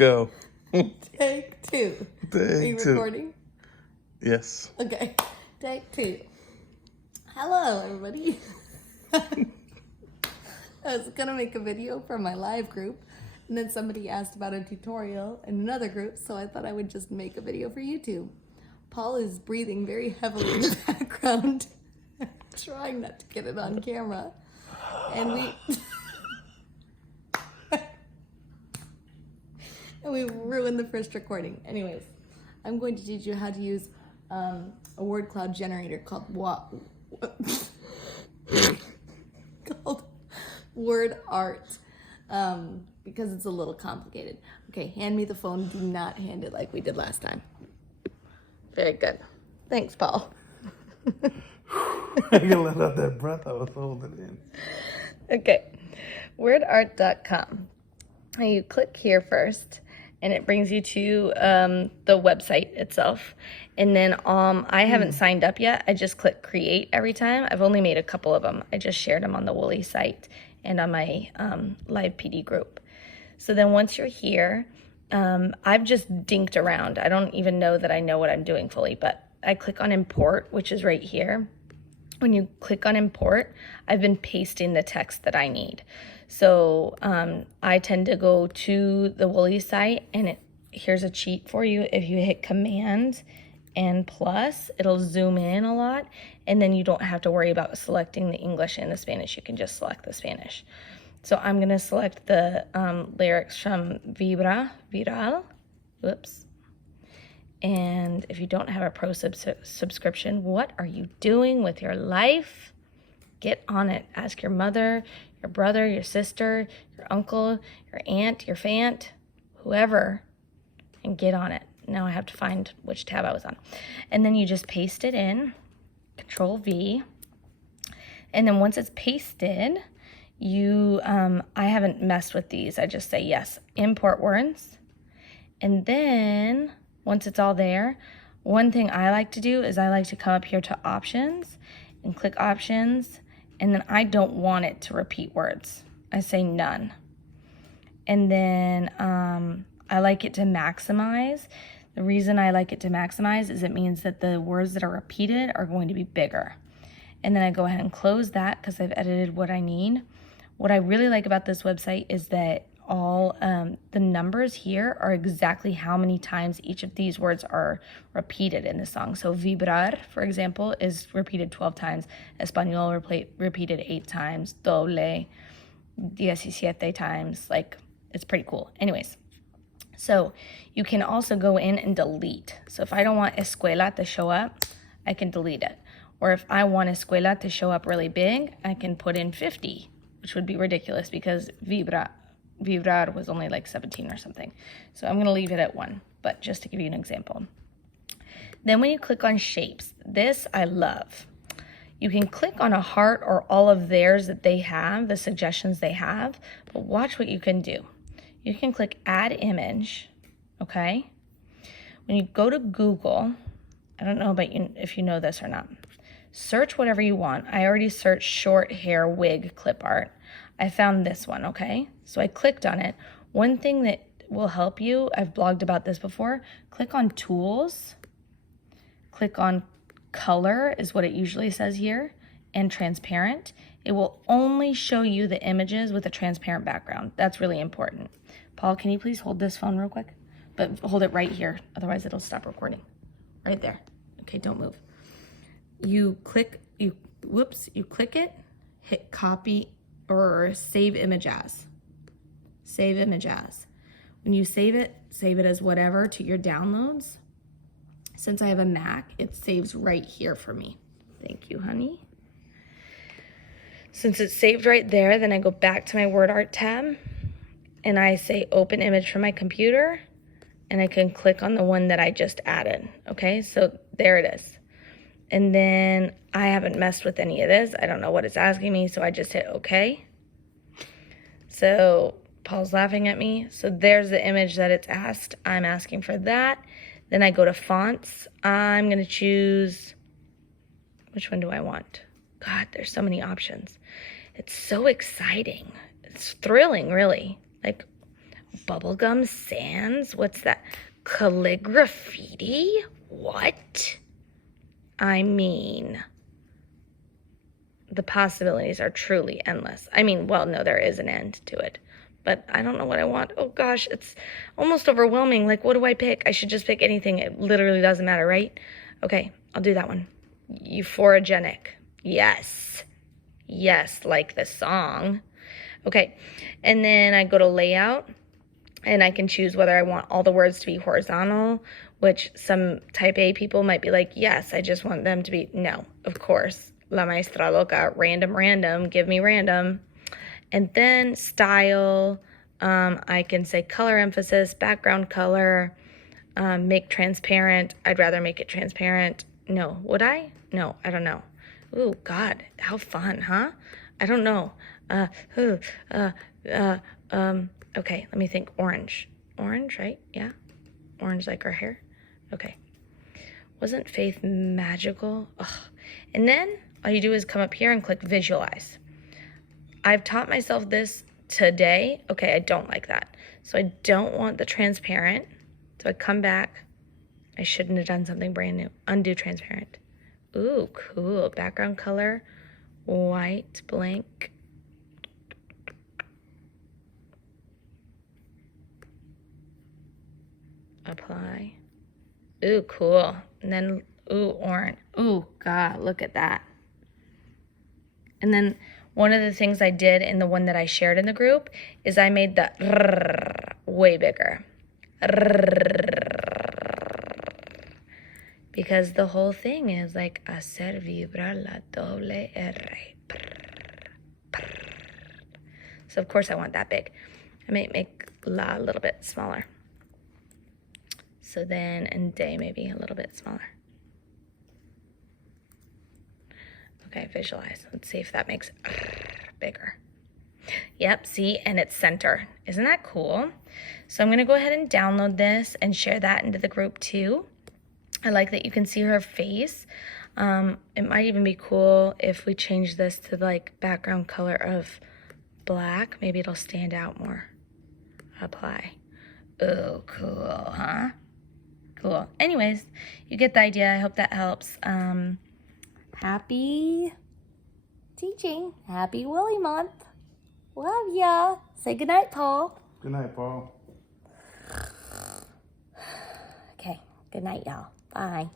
Go. Take two. Are you Take two. recording? Yes. Okay. Take two. Hello, everybody. I was gonna make a video for my live group, and then somebody asked about a tutorial in another group, so I thought I would just make a video for YouTube. Paul is breathing very heavily in the background, trying not to get it on camera, and we ruined the first recording. Anyways, I'm going to teach you how to use a word cloud generator called called Word Art, because it's a little complicated. Okay, hand me the phone. Do not hand it like we did last time. Very good. Thanks, Paul. I can let out that breath I was holding in. Okay, wordart.com. You click here first, and it brings you to the website itself. And then I haven't signed up yet. I just click create every time. I've only made a couple of them. I just shared them on the Woolly site and on my live PD group. So then once you're here, I've just dinked around. I don't even know that I know what I'm doing fully, but I click on import, which is right here. When you click on import, I've been pasting the text that I need. So I tend to go to the Woolly site, and here's a cheat for you. If you hit Command and plus, it'll zoom in a lot, and then you don't have to worry about selecting the English and the Spanish. You can just select the Spanish. So I'm gonna select the lyrics from Viral. Whoops. And if you don't have a pro subscription, what are you doing with your life? Get on it. Ask your mother, your brother, your sister, your uncle, your aunt, your fant, whoever, and get on it. Now I have to find which tab I was on. And then you just paste it in, Control V. And then once it's pasted, I haven't messed with these. I just say yes, import words. And then once it's all there, one thing I like to do is I like to come up here to options and click options. And then I don't want it to repeat words. I say none. And then I like it to maximize. The reason I like it to maximize is it means that the words that are repeated are going to be bigger. And then I go ahead and close that because I've edited what I need. What I really like about this website is that all the numbers here are exactly how many times each of these words are repeated in the song. So vibrar, for example, is repeated 12 times. Español repeated 8 times. Doble, 17 times. Like, it's pretty cool. Anyways, so you can also go in and delete. So if I don't want escuela to show up, I can delete it. Or if I want escuela to show up really big, I can put in 50, which would be ridiculous because vibrar was only like 17 or something. So I'm gonna leave it at 1, but just to give you an example. Then when you click on shapes, this I love. You can click on a heart or all of theirs that they have, the suggestions they have, but watch what you can do. You can click add image, okay? When you go to Google, I don't know about you if you know this or not, search whatever you want. I already searched short hair wig clip art. I found this one, okay? So I clicked on it. One thing that will help you, I've blogged about this before, click on tools, click on color is what it usually says here, and transparent. It will only show you the images with a transparent background. That's really important. Paul, can you please hold this phone real quick? But hold it right here, otherwise it'll stop recording. Right there. Okay, don't move. You click it, hit copy or save image as. Save image as. When you save it as whatever to your downloads. Since I have a Mac, it saves right here for me. Thank you, honey. Since it's saved right there, then I go back to my Word Art tab and I say open image from my computer and I can click on the one that I just added. Okay, so there it is. And then I haven't messed with any of this. I don't know what it's asking me, so I just hit okay. So Paul's laughing at me. So there's the image that it's asked. I'm asking for that. Then I go to fonts. I'm gonna choose, which one do I want? God, there's so many options. It's so exciting. It's thrilling, really. Like, Bubblegum Sands? What's that? Calligraffiti? What? I mean, the possibilities are truly endless. I mean, well, no, there is an end to it. But I don't know what I want. Oh gosh, it's almost overwhelming. Like, what do I pick? I should just pick anything. It literally doesn't matter, right? Okay, I'll do that one. Euphorogenic. Yes. Yes, like the song. Okay, and then I go to layout, and I can choose whether I want all the words to be horizontal, which some type A people might be like, yes, I just want them to be, no, of course. La maestra loca, random, give me random. And then style, I can say color emphasis, background color, make transparent. I'd rather make it transparent. No, would I? No, I don't know. Ooh, God, how fun, huh? I don't know. Okay, let me think. Orange. Orange, right? Yeah. Orange like our hair. Okay. Wasn't faith magical? Ugh. And then all you do is come up here and click visualize. I've taught myself this today. Okay, I don't like that. So I don't want the transparent. So I come back. I shouldn't have done something brand new. Undo transparent. Ooh, cool. Background color, white, blank. Apply. Ooh, cool. And then, ooh, orange. Ooh, God, look at that. And then one of the things I did in the one that I shared in the group is I made the way bigger. Because the whole thing is like hacer vibrar la doble R. So of course I want that big. I might make la a little bit smaller. So then, and day maybe a little bit smaller. Okay, visualize. Let's see if that makes bigger. Yep, see, and it's center. Isn't that cool? So I'm gonna go ahead and download this and share that into the group too. I like that you can see her face. It might even be cool if we change this to like background color of black. Maybe it'll stand out more. Apply. Oh, cool, huh? Cool. Anyways, you get the idea. I hope that helps. Happy teaching. Happy Willy month. Love ya. Say goodnight, Paul. Good night, Paul. Okay. Good night, y'all. Bye.